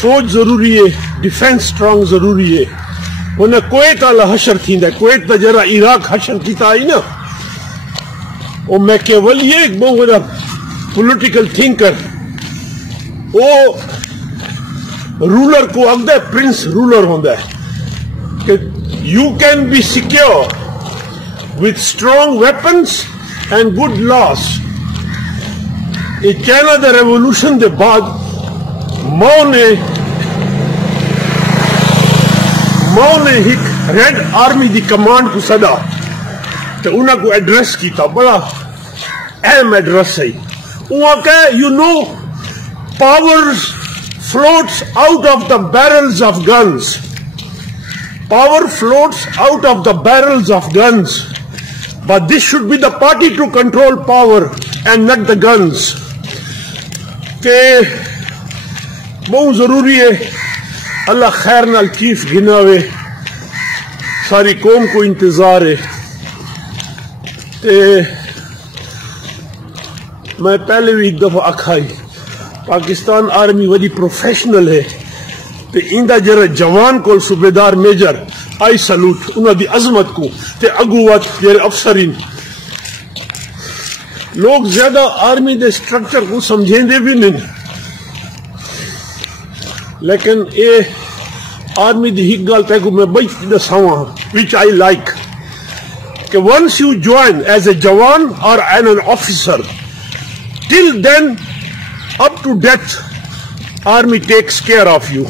فوج ضروری ہے، ڈیفینس سٹرانگ ضروری ہے. انہیں کویت والا حشر تھیندا ہے. کویت تا جرا عراق حشر کیتا آئی نا، وہ میکیولی ایک بہت بڑا پولیٹیکل تھنکر، وہ رولر کو آگدا ہے پرنس رولر ہوندا ہے کہ you can be secure with strong weapons and good laws. یہ چائنا دا ریولوشن دے بعد ماؤ نے ایک ریڈ آرمی دی کمانڈ کو سدا تو انہاں کو ایڈریس کیتا، بڑا اہم ایڈریس ہے. وہاں کہ you know power floats out of the barrels of guns. Power floats out of the barrels of guns. But this should be the party to control power and not the guns. کہ بہت ضروری ہے اللہ خیر نال chief گناوے، ساری قوم کو انتظار ہے. میں پہلے بھی ایک دفعہ آکھائی پاکستان آرمی وڈی پروفیشنل ہے، تے اندہ جرا جوان کو صوبیدار میجر آئی سلوٹ انہوں دی عظمت کو تے اگوات جرے افسرین. لوگ زیادہ آرمی دے سٹرکچر کو سمجھیں دے بھی نہیں، لیکن اے آرمی دی ہک گال تے کو میں بڑی دساواں which I like کہ once you join as a jawan or an officer, till then up to death army takes care of you.